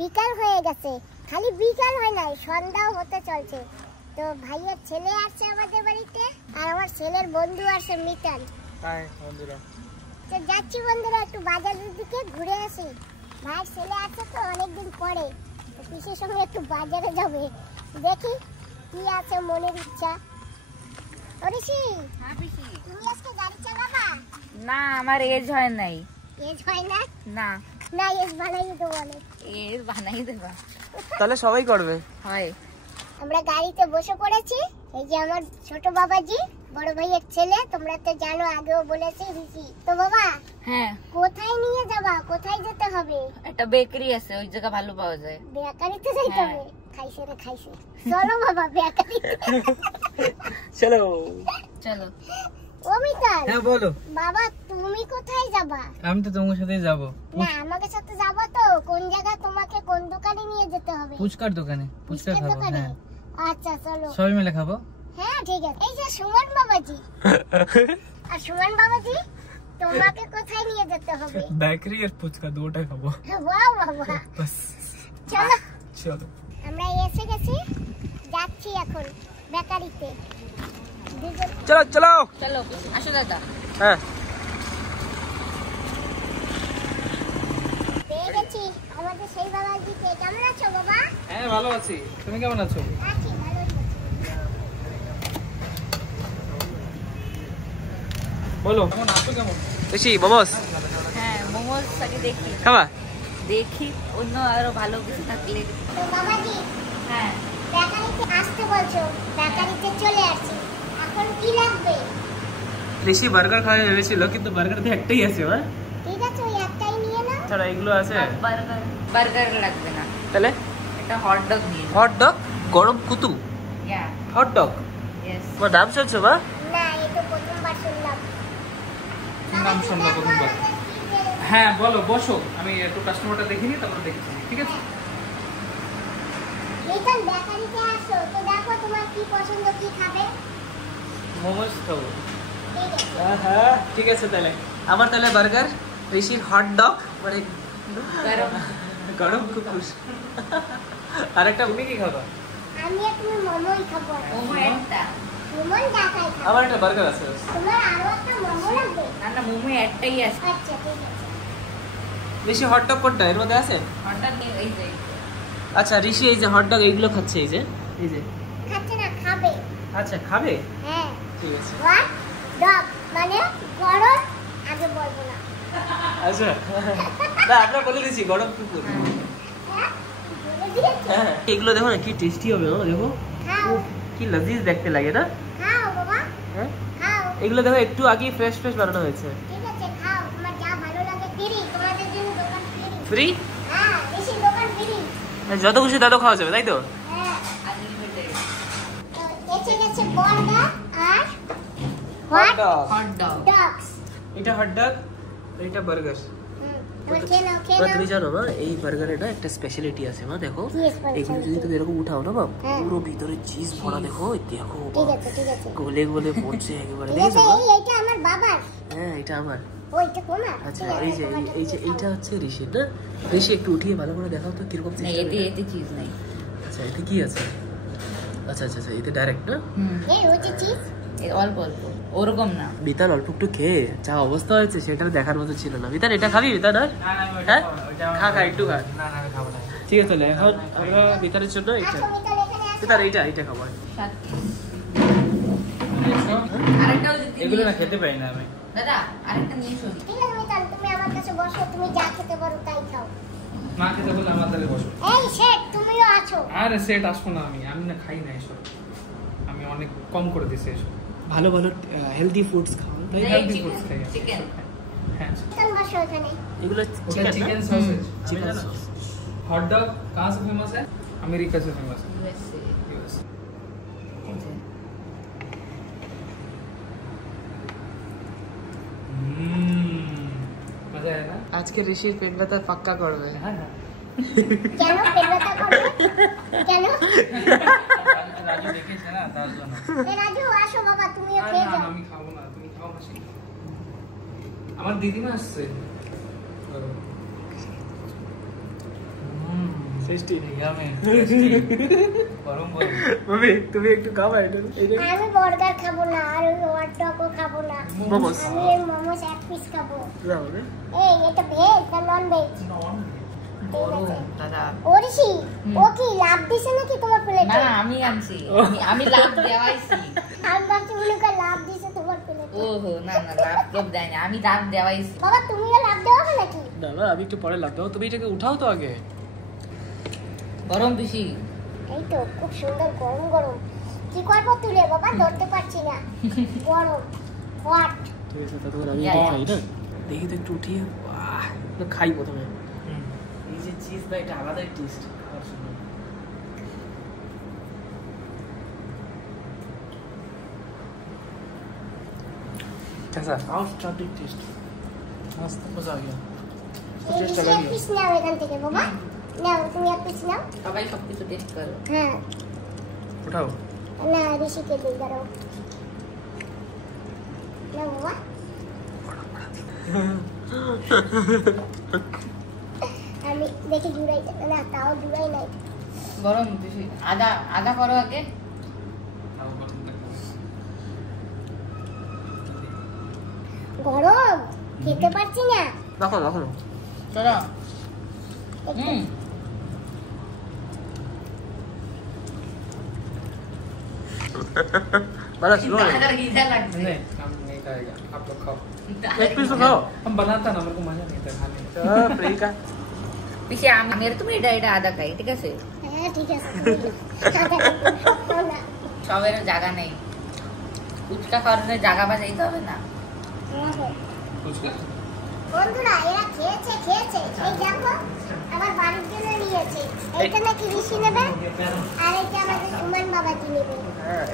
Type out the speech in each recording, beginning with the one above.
বিকাল হয়ে গেছে, খালি বিকাল হয় নাই, সন্ধ্যাও হতে চলছে। তো ভাইয়ের ছেলে আসছে আমাদের বাড়িতে, আর আমার ছেলের বন্ধু আসছে মিতান। হাই বন্ধুরা। তো যাচ্ছি বন্ধুরা, একটু বাজারের দিকে ঘুরে আসি। ভাইয়ের ছেলে আসছে তো অনেকদিন পরে, তো পিসের সঙ্গে একটু বাজারে যাবে, দেখি কি আছে মনের ইচ্ছা। ওরিসি, হ্যাঁ পিসি। তুমি আজকে গাড়ি চালাবা? না, আমার এজ হয় নাই। এজ হয় না? না না, এজ বানাই দেবো অনেক। এজ বানাই দেবা? তাহলে সবাই করবে। হয়। আমরা গাড়িতে বসে পড়েছি। এই যে আমার ছোট বাবাজি, বড় ভাইয়ের ছেলে, তোমরা তো জানো, আগেও বলেছি রিসি। তো বাবা, হ্যাঁ, কোথায় নিয়ে যাবা? কোথায় যেতে হবে? একটা বেকারি আছে, ওই জায়গা ভালো পাওয়া যায়। বেকারিতে যাইতে হবে? খাইছে রে খাইছে, চলো বাবা বেকারিতে। চলো চলো। ও মিতাল। হ্যাঁ বলো। বাবা তুমি কোথায় যাবা? আমি তো তোমার সাথেই যাব। না, আমাকে সাথে যাবা তো? কোন জায়গা, তোমাকে কোন দোকানে নিয়ে যেতে হবে? ফুচকার দোকানে। ফুচকা খাবো। দোকানে? হ্যাঁ আচ্ছা চলো। সবাই মিলে খাবো। হ্যাঁ ঠিক আছে। এই যে সুমন বাবাজি, আর সুমন বাবাজি, তোমাকে কোথায় নিয়ে যেতে হবে? বেকারি আর ফুচকা দুটোই খাবো। বাহ বাবা, বাস চলো। চলো। আমরা এসে গেছি, যাচ্ছি এখন বেকারিতে। চলো চলো চলো, আসো দাদা। হ্যাঁ পেয়ে গেছি আমাদের সেই বাবাজিকে। কেমন আছো বাবা? হ্যাঁ ভালো আছি, তুমি কেমন আছো? আছি, ভালো আছি। বলো কেমন আছো? কেমন বেশি মোমোস? হ্যাঁ, মোমোস আগে দেখি। খাবা? দেখি অন্য আরো ভালো কিছু থাকলে। তো বাবাজি, হ্যাঁ, বেকারিতে আসতে বলছো, বেকারিতে চলে আসছি। এখন কি লাগবে? ঋষি বার্গার খাওয়া ভেবেছিল, কিন্তু বার্গার তো একটাই আছে। হ্যাঁ ঠিক আছে, ওই একটাই নিয়ে নাও। ছাড়া এগুলো আছে। বার্গার লাগবে না, তাহলে একটা হট ডগ নিয়ে। হট ডগ, গরম কুতু ইয়া, হট ডগ। ইয়েস। তোমার নাম শুনছো বা? না, এই তো প্রথমবার শুনলাম। নাম শুনলো প্রথমবার? হ্যাঁ বলো, বসো, আমি একটু কাস্টমারটা দেখিনি, তারপর দেখছি। ঠিক আছে। মিতাল, বেকারিতে আসো তো, দেখো তোমার কি পছন্দ, কি খাবে। মোমোস খাবো। ঠিক আছে। হ্যাঁ ঠিক আছে। তাহলে আমার তাহলে বার্গার, ঋষির হট ডগ, মানে গরম। গরম কুকুর। আর একটা তুমি কি খাবা? আমি একটু মোমোই খাবো। মোমো একটা। মোমো ঢাকাই খাবো। আমার একটা বার্গার আছে। তোমার আরো একটা মোমো লাগবে? না না, মোমো একটাই আছে। আচ্ছা ঠিক আছে। ঋষি হট ডগ কোনটা এর মধ্যে আছে? হঠাৎ এই যে আচ্ছা, ঋষি এই যে হট ডগ এইগুলো খাচ্ছে, এই যে খাচ্ছে না, খাবে। আচ্ছা খাবে। হ্যাঁ। ঠিক আছে। হোয়াট ডগ মানে গরম, আগে বলবো না। আচ্ছা না, আমরা বলে দিচ্ছি গরম কুকুর। হ্যাঁ বলে দিয়েছে। হ্যাঁ এগুলো দেখো না কি টেস্টি হবে। দেখো খাও কি লজিজ দেখতে লাগে না? খাও বাবা, হ্যাঁ খাও। এগুলো দেখো একটু আগে ফ্রেশ ফ্রেশ বানানো হয়েছে। ঠিক আছে খাও, তোমার যা ভালো লাগে। ফ্রি, তোমাদের জন্য দোকান ফ্রি। ফ্রি? হ্যাঁ, বেশি দোকান ফ্রি। যত খুশি তত খাওয়া যাবে, তাই তো? হ্যাঁ। আনলিমিটেড তো এসে গেছে বার্গার আর hot what dog. Hot dog. Dogs. এটা হট ডগ, এটা বার্গার। তুমি খেয়ে নাও, খেয়ে নাও। তুমি জানো মা, এই বার্গারে না একটা স্পেশালিটি আছে মা। দেখো কি speciality? এগুলো যদি তুমি এরকম উঠাও না মা, হ্যাঁ। পুরো ভিতরে চিজ ভরা। দেখো দেখো ঠিক আছে ঠিক আছে গলে গলে পড়ছে একেবারে। ঠিক আছে। দেখেছো মা? এইটা আমার বাবার। হ্যাঁ এটা আমার। ওইটা তোমার? আচ্ছা ঠিক আছে, এই যে তোমারটা এই যে তুমি এইটা খাও। হচ্ছে ঋষির না। ঋষি একটু উঠিয়ে ভালো করে দেখাও তো কিরকম না, system এতে এটা। এতে চিজ নাই। আচ্ছা এতে কি আছে? আচ্ছা আচ্ছা আচ্ছা, এতে ডাইরেক্ট না। এই হচ্ছে চিজ। অল্প অল্প, ওরকম না। বিতান অল্প একটু খেয়ে যা অবস্থা হয়েছে সেটা দেখার মতো ছিল না। বিতান এটা খাবি? বিতান আর হ্যাঁ খা খা একটু খা। ঠিক আছে তাহলে এখন আমরা বিতানের জন্য এটা, আসো মিতাল, এখানে আসো। বিতান এইটা খাবো। আরেকটাও দিতে এগুলো না খেতে পারি না আমি। দাদা, আরেকটা নিয়ে এসো। ঠিক আছে মিতাল, তুমি আমার কাছে বসো, তুমি যা খেতে পারো তাই খাও। মা খেতে বলে আমার তাহলে বসো। এই শেখ, তুমিও আছো। আরে সেট আসবো না, আমি না খাই না এসব, আমি অনেক কম করে দিছি এসব। ভালো ভালো হেলদি ফুডস খাও। তাই healthy foods খাই। চিকেন। হ্যাঁ মিতাল বসো এখানে। এগুলো chicken chicken sausage chicken hot dog कहाँ से फेमस है? अमेरिका से फेमस है। USA US। मजा है ना? আজকে ঋষির পেট ব্যথা পাক্কা করবে। हाँ हाँ। কেন পেট ব্যথা করবে? কেন? রাজু দেখেছে না তার জন্য। এ রাজু, আসো বাবা, তুমিও আর খেয়ে না, যাও। আমি খাবো না, তুমি খাও না সেই। আমার দিদিমা আসছে। টেস্টি ইয়ামি গরম গরম মামি তুমি একটু খাও এটা আমি বার্গার খাবো না আর ওই হট ডগও খাবো না। মোমোস আমি এই মোমোস এক পিস খাবো। দাও না এই এটা ভেজ না নন ভেজ? গরম দাদা। ওরিশি ও কি লাভ দিছে নাকি তোমার না প্লেটে? না আমি আনছি, আমি লাভ দেওয়াইছি। আমি ভাবছি মনে করে লাভ দিছে তোমার প্লেটে। ওহো না না, লাভ দেয়নি, আমি লাভ দেওয়াইছি। বাবা তুমিও লাভ দেওয়া নাকি? না না আমি একটু পরে লাভ দাও, তুমি এটাকে উঠাও তো আগে। গরম বেশি। এই তো খুব সুন্দর গরম গরম। কি করবো তুলে বাবা, ধরতে পারছি না। গরম হট। ঠিক আছে ততক্ষণ আমি ইয়া, এটা ইয়া। খাই না, দেখি তো একটু উঠিয়ে খাই প্রথমে। এই যে চিজ বা এটা আলাদাই টেস্ট খাওয়ার সময়। कैसा आउटस्टैंडिंग टेस्ट मस्त मजा आ गया এই टेस्ट পিস अलग এক ही পিস নাও এখান থেকে বাবা। নাও তুমি এক পিস নাও। সবাই সবকিছু টেস্ট করো। হ্যাঁ है उठाओ না ঋষিকে দিই দাঁড়াও। নাও বাবা। আমি দেখি জুড়াই না, তাও জুড়াই নাই। গরম বেশি। আদা আদা করো আগে। গরম খেতে পারছি না। देखो देखो চলো। একটু बड़ा स्लो है দাদার গিজা লাগছে। नहीं हम नहीं खाएगा, आप लोग खाओ। एक पीस तो खाओ हम बनाता ना, मेरे को मजा नहीं आता खाने में। फ्री का পিছে আমি আর তুমি এটা আদা খাই, ঠিক আছে? হ্যাঁ ঠিক আছে তুমি নাও। না সবের জায়গা নেই, ফুচকা খাওয়ার জন্য জায়গা বাজাইতে হবে না। বন্ধুরা এরা খেয়েছে খেয়েছে, এই দেখো আবার বাড়ির জন্য নিয়েছে। এইটা নাকি ঋষি নেবে আর এটা আমাদের সুমন বাবাজি নেবে।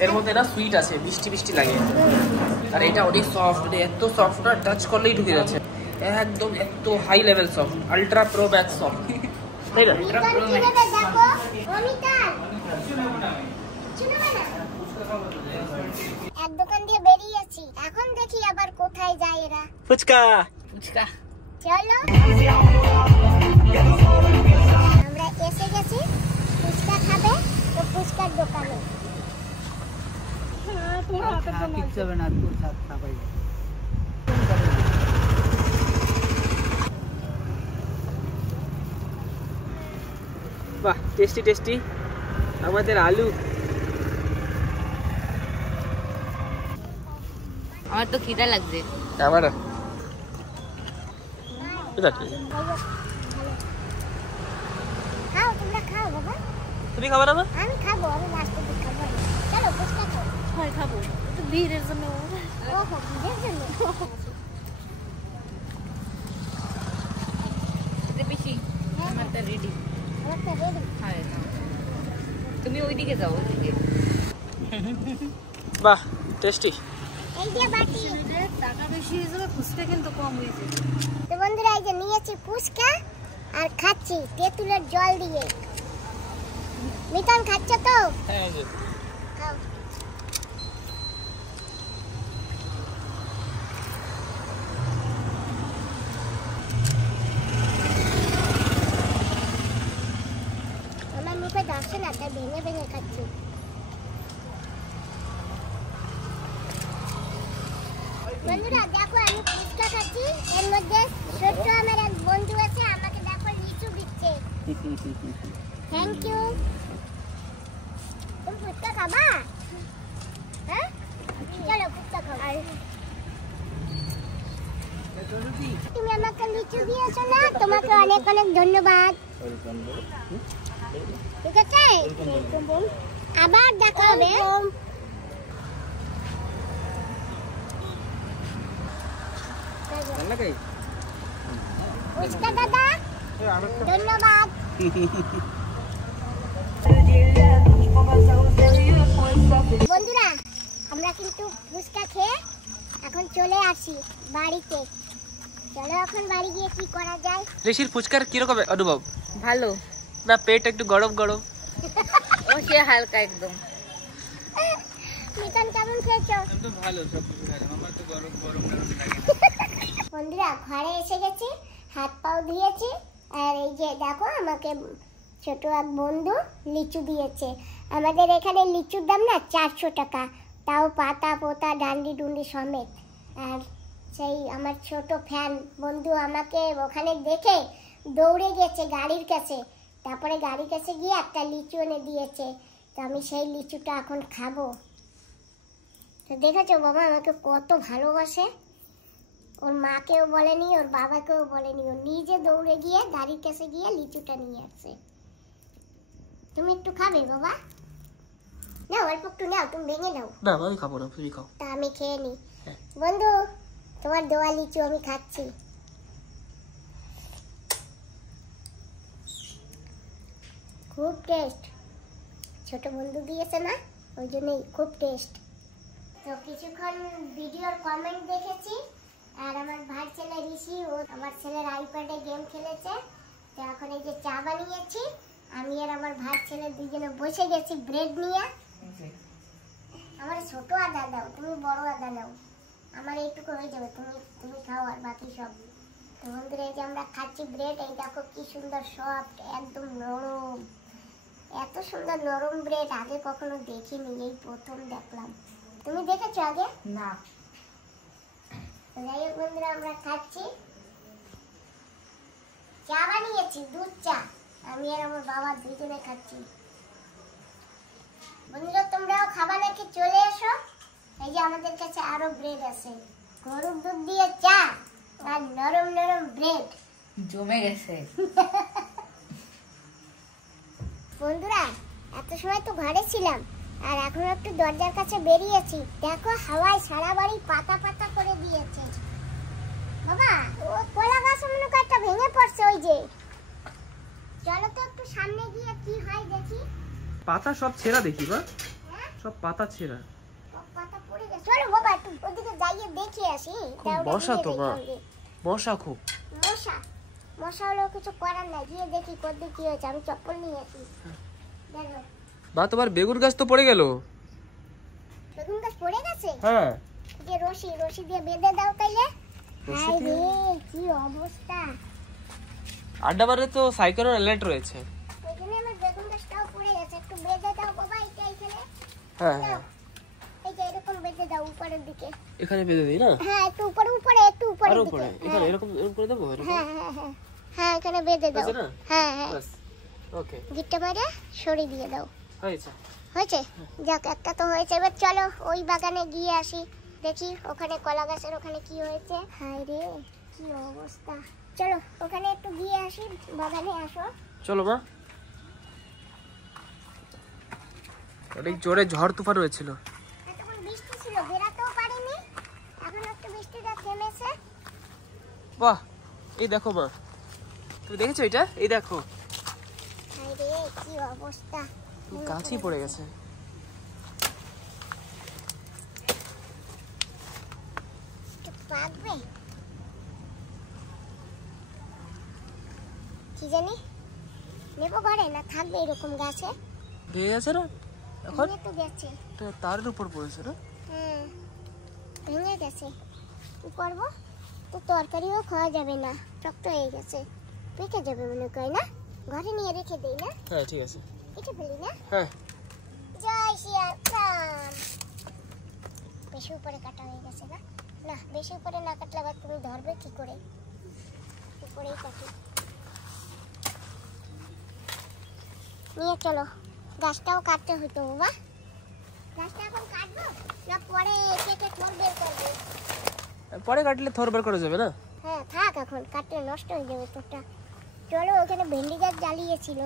এর মধ্যে না সুইট আছে, মিষ্টি মিষ্টি লাগে, আর এটা অনেক সফট, এত সফট না টাচ করলেই ঢুকে যাচ্ছে, একদম এত high level soft, ultra pro max soft, তাই না? মিতান কি নেবে দেখো। ও মিতান কিছু নেবে না। এক দোকান দিয়ে বেরিয়েছি, এখন দেখি আবার কোথায় যায় এরা। ফুচকা ফুচকা চলো আমরা এসে গেছি ফুচকা খাবে, তো ফুচকার দোকানে। বাহ টেস্টি টেস্টি আমাদের আলু। আমার তো খিদা লাগছে। আমার খাও তোমরা খাও বাবা। তুমি খাবার না? আমি খাবো, আমি লাস্টে দিক খাবো। চলো ফুচকা খাও। হয় খাবো একটু ভিড়ের জন্য। ওহো ভিড়ের জন্য। খেতে বেশি। আমারটা রেডি। আমারটা রেডি। হ্যাঁ না, তুমি ওইদিকে যাও, ওইদিকে। বাহ টেস্টি। এই যে বাটি। টাকা বেশি হয়ে যাবে, ফুচকা কিন্তু কম হয়ে যাবে। তো বন্ধুরা এই যে নিয়েছি ফুচকা আর খাচ্ছি তেঁতুলের জল দিয়ে। মিতান খাচ্ছ তো? হ্যাঁ খাও। আমার মুখে যাচ্ছে না, তাই ভেঙে ভেঙে খাচ্ছি। বন্ধুরা দেখো আমি ফুচকা খাচ্ছি, এর মধ্যে ছোট্ট আমার এক বন্ধু আছে, আমাকে দেখো লিচু দিচ্ছে। Thank you. তুমি ফুচকা খাবা? হ্যাঁ চলো ফুচকা খাও। তুমি আমাকে লিচু দিয়েছো না, তোমাকে অনেক অনেক ধন্যবাদ। ঠিক আছে আবার দেখা হবে। ফুচকা দাদা ধন্যবাদ। বন্ধুরা আমরা কিন্তু ফুচকা খেয়ে এখন চলে আসি বাড়িতে। চলো এখন বাড়ি গিয়ে কি করা যায়। ঋষির ফুচকার কিরকম অনুভব? ভালো না পেট একটু গরম গরম? ও সে হালকা একদম। মিতান কেমন খেয়েছো? ভালো, সব কিছু ভালো। আমার তো গরম গরম লাগে। বন্ধুরা ঘরে এসে গেছি, হাত পাও ধুয়েছি, আর এই যে দেখো আমাকে ছোট এক বন্ধু লিচু দিয়েছে। আমাদের এখানে লিচুর দাম না 400 টাকা, তাও পাতা পোতা ডান্ডি ডুন্ডি সমেত। আর সেই আমার ছোট ফ্যান বন্ধু আমাকে ওখানে দেখে দৌড়ে গেছে গাড়ির কাছে, তারপরে গাড়ির কাছে গিয়ে একটা লিচু এনে দিয়েছে। তো আমি সেই লিচুটা এখন খাবো। তো দেখেছো বাবা আমাকে কত ভালোবাসে, ওর মাকেও বলেনি ওর বাবাকেও বলেনি, ও নিজে দৌড়ে গিয়ে গাড়ির কাছে গিয়ে লিচুটা নিয়ে আসছে। তুমি একটু খাবে বাবা? না অল্প একটু নাও, তুমি ভেঙে নাও। না আমি খাবো না, তুমি খাও। তা আমি খেয়ে নি। বন্ধু তোমার দেওয়া লিচু আমি খাচ্ছি। খুব টেস্ট, ছোট বন্ধু দিয়েছে না ওই জন্যই খুব টেস্ট। তো কিছুক্ষণ ভিডিওর কমেন্ট দেখেছি, আর আমার ভাই ছেলে ঋষি ও আমার ছেলের আইপ্যাডে গেম খেলেছে। তো এখন এই যে চা বানিয়েছি, আমি আর আমার ভাই ছেলে দুজনে বসে গেছি ব্রেড নিয়ে। আমার ছোট আদা দাও, তুমি বড় আদা নাও, আমার এইটুকু হয়ে যাবে, তুমি খাও আর বাকি সব। তো বন্ধুরা এই যে আমরা খাচ্ছি ব্রেড, এই দেখো কি সুন্দর সফট, একদম নরম। এত সুন্দর নরম ব্রেড আগে কখনো দেখিনি, এই প্রথম দেখলাম। তুমি দেখেছো আগে? না। যাই হোক বন্ধুরা আমরা খাচ্ছি, চা বানিয়েছি দুধ চা, আমি আর আমার বাবা দুজনে খাচ্ছি। বন্ধুরা তোমরাও খাবা নাকি? চলে এসো, এই যে আমাদের কাছে আরো ব্রেড আছে, গরুর দুধ দিয়ে চা আর নরম নরম ব্রেড জমে গেছে। বন্ধুরা এত সময় তো ঘরে ছিলাম, আর এখন একটু দরজার কাছে বেরিয়েছি, দেখো হাওয়ায় সারা বাড়ি পাতা পাতা করে দিয়েছে। বাবা ও কলা গাছ মনে হয় একটা ভেঙে পড়ছে, ওই যে চলো তো একটু সামনে গিয়ে কি হয় দেখি। পাতা সব ছেঁড়া দেখি বা, হ্যাঁ সব পাতা ছেঁড়া। পাতা পড়ে গেছে, চলো বাবা একটু ওদিকে যাইয়ে দেখে আসি। খুব মশা তো মা, মশা খুব। মশা মশা হলেও কিছু করার নাই, গিয়ে দেখি কোথায় কি হয়েছে। আমি চপ্পল নিয়ে আসি। দেখো বা তোমার বেগুন গাছ তো পড়ে গেল। বেগুন গাছ পড়ে গেছে? হ্যাঁ যে রশি দিয়ে বেঁধে দাও তাইলে। রশি হায় দিয়ে? রে কি অবস্থা। আড্ডাবারে তো সাইক্লোন অ্যালার্ট রয়েছে। ওইখানে আমার বেগুন গাছটাও পড়ে গেছে, একটু বেঁধে দাও বাবা। এটা এখানে হ্যাঁ দাও, হ্যাঁ এই যে এরকম বেঁধে দাও উপরের দিকে। এখানে বেঁধে দিই না? হ্যাঁ একটু উপরে একটু উপরের আর দিকে। উপরে এখানে এরকম এরকম করে দেবো এরকম? হ্যাঁ হ্যাঁ হ্যাঁ হ্যাঁ এখানে বেঁধে দাও। হয়েছে না? হ্যাঁ হ্যাঁ বাস ওকে, গিটটা বাইরে সরিয়ে দিয়ে দাও। হয়েছে। হয়েছে? যাক একটা তো হয়েছে। এবার চলো ওই বাগানে গিয়ে আসি, দেখি ওখানে কলা গাছের ওখানে কি হয়েছে। হায় রে কি অবস্থা। চলো ওখানে একটু গিয়ে আসি, বাগানে আসো। চলো মা। অনেক জোরে ঝড় তুফান হয়েছিল। এতক্ষণ বৃষ্টি ছিল, বেরাতেও পারিনি, এখন একটু বৃষ্টিটা থেমেছে। বাহ এই দেখো মা, তুমি দেখেছো এটা? এই দেখো হায় রে কি অবস্থা, গাছই পড়ে গেছে। একটু পাকবে কি জানি, নেবো ঘরে না থাকবে এরকম গাছে? ভেঙে গেছে না এখন? ভেঙে তো গেছে। এটা তারের উপর পড়েছে না? হ্যাঁ ভেঙে গেছে, কি করবো? তো তরকারিও খাওয়া যাবে না, শক্ত হয়ে গেছে, পেকে যাবে মনে করি না। ঘরে নিয়ে রেখে দেই না? হ্যাঁ ঠিক আছে, কেটে ফেলি না? হ্যাঁ। জয় শ্রীরাম। বেশি উপরে কাটা হয়ে গেছে না? না বেশি উপরে না কাটলে আবার তুমি ধরবে কি করে, উপরেই কাটি। নিয়ে চলো, গাছটাও কাটতে হতো বাবা। গাছটা এখন কাটবো না পরে কেটে থোর বের করবো? পরে কাটলে থর বের করা যাবে না? হ্যাঁ থাক, এখন কাটলে নষ্ট হয়ে যাবে তোরটা। চলো ওখানে ভেন্ডি গাছ জ্বালিয়েছিল।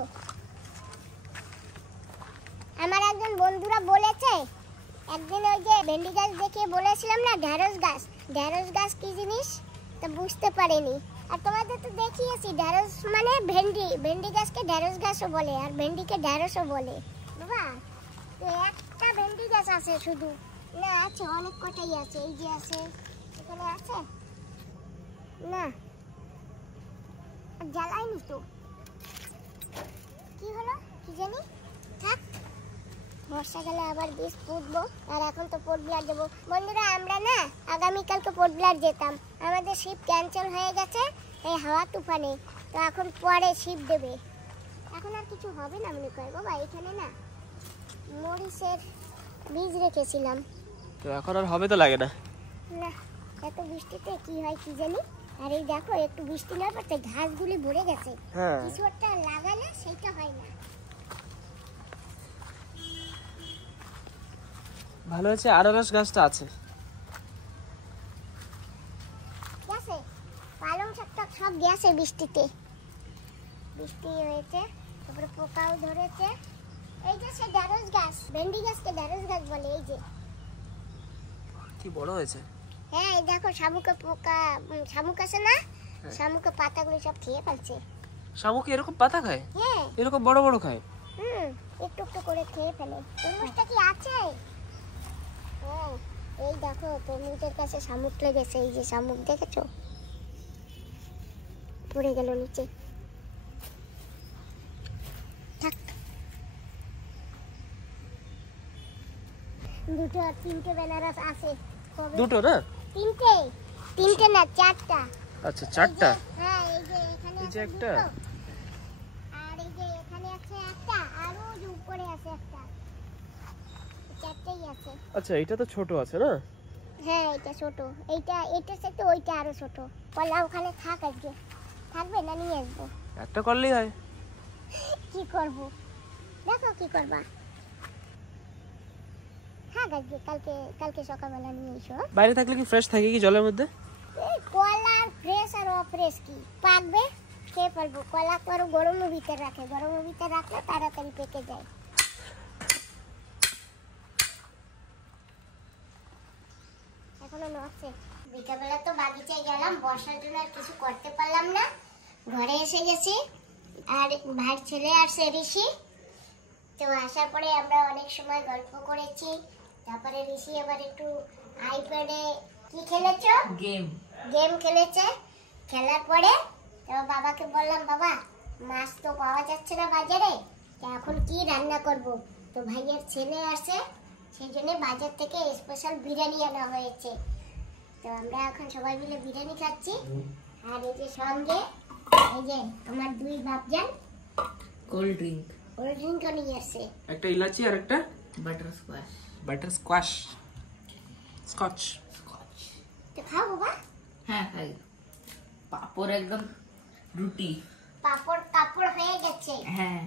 আমার একজন বন্ধুরা বলেছে, একদিন ওই যে ভেন্ডি গাছ দেখে বলেছিলাম না ঢেঁড়স গাছ কি জিনিস, তা বুঝতে পারেনি। আর তোমাদের তো দেখিয়েছি ঢেঁড়স মানে ভেন্ডি গাছকে ঢেঁড়স গাছও বলে, আর ভেন্ডিকে ঢেঁড়সও বলে। বাবা তো একটা ভেন্ডি গাছ আছে শুধু না? আছে অনেক কটাই আছে, এই যে আছে, এখানে আছে না, জ্বালাইনি তো, কি হলো কি জানি। থাক, বর্ষাকালে আবার বীজ পুঁতবো, আর এখন তো পোর্ট ব্লার যাবো। বন্ধুরা আমরা না আগামীকালকে পোর্ট ব্লার যেতাম, আমাদের শিপ ক্যান্সেল হয়ে গেছে এই হাওয়া তুফানে, তো এখন পরে শিপ দেবে। এখন আর কিছু হবে না মনে কর বাবা। এখানে না মরিচের বীজ রেখেছিলাম। তো এখন আর হবে তো লাগে না। না, এত বৃষ্টিতে কি হয় কি জানি। আর এই দেখো একটু বৃষ্টি না পড়তে ঘাসগুলি ভরে গেছে। হ্যাঁ কিছু একটা লাগালে সেটা হয় না। ভালো হয়েছে আনারস গাছটা আছে। গেছে পালং শাকটা সব গেছে বৃষ্টিতে। বৃষ্টি হয়েছে, তারপরে পোকাও ধরেছে। এই যে সে ঢেঁড়স গাছ, ভেন্ডি গাছকে ঢেঁড়স গাছ বলে। এই যে কি বড় হয়েছে। হ্যাঁ, এই দেখো শামুকে পোকা, শামুক আছে না, শামুকে পাতাগুলো সব খেয়ে ফেলছে। শামুক এরকম পাতা খায়? হ্যাঁ, এরকম বড় বড় খায়? একটু একটু করে খেয়ে ফেলে। তরমুজটা কি আছে? হ্যাঁ, এই দেখো তরমুজের কাছে শামুক লেগেছে। এই যে শামুক দেখেছো, পড়ে গেল নিচে। থাক, দুটো আর তিনটে বেনারস আছে। দুটো না? তিনটে না, চারটা। আচ্ছা, চারটা। হ্যাঁ, এই যে এখানে এই যে আছে একটা, দুটো, আর এই যে এখানে আছে একটা, আর ওই যে উপরে আছে একটা। চারটেই আছে। আচ্ছা, এটা তো ছোট আছে না? হ্যাঁ, এটা ছোট। এটার সাথে ওইটা আরো ছোট। কলা ওখানে থাক, আজকে থাকবে না, নিয়ে আসবো। একটা করলেই হয়। কি করব, দেখো কি করবা। হ্যাঁ, আজকে কালকে সকালবেলা নিয়ে এসো। বাইরে থাকলে কি ফ্রেশ থাকে কি জলের মধ্যে? এই কলা ফ্রেশ আর অফ্রেশ কি পাকবে, খেয়ে ফেলবো। কলা করো গরমের ভিতরে রাখে, গরমের ভিতরে রাখলে তাড়াতাড়ি পেকে যায়। এখনো নড়ছে। বিকালবেলা তো বাগিচায় গেলাম, বর্ষার জন্য আর কিছু করতে পারলাম না। ঘরে এসে গেছি, আর ভাইয়ের ছেলে আসছে ঋষি। তো আসার পরে আমরা অনেক সময় গল্প করেছি। তারপরে ঋষি আবার একটু আইপ্যাডে কি খেলেছ, গেম খেলেছে। খেলার পরে তো বাবাকে বললাম, বাবা মাছ তো পাওয়া যাচ্ছে না বাজারে, তো এখন কি রান্না করব। তো ভাইয়ের ছেলে আসে, সেই জন্য বাজার থেকে স্পেশাল বিরিয়ানি আনা হয়েছে। তো আমরা এখন সবাই মিলে বিরিয়ানি খাচ্ছি। আর এই যে সঙ্গে এই যে আমার দুই বাপজান কোল্ড ড্রিঙ্কও নিয়ে আসছে। একটা ইলাচি আর একটা বাটার স্কোয়াশ স্কচ। তো খাও বাবা। হ্যাঁ খাই। পাপড় একদম রুটি। পাপড় কাপড় হয়ে গেছে। হ্যাঁ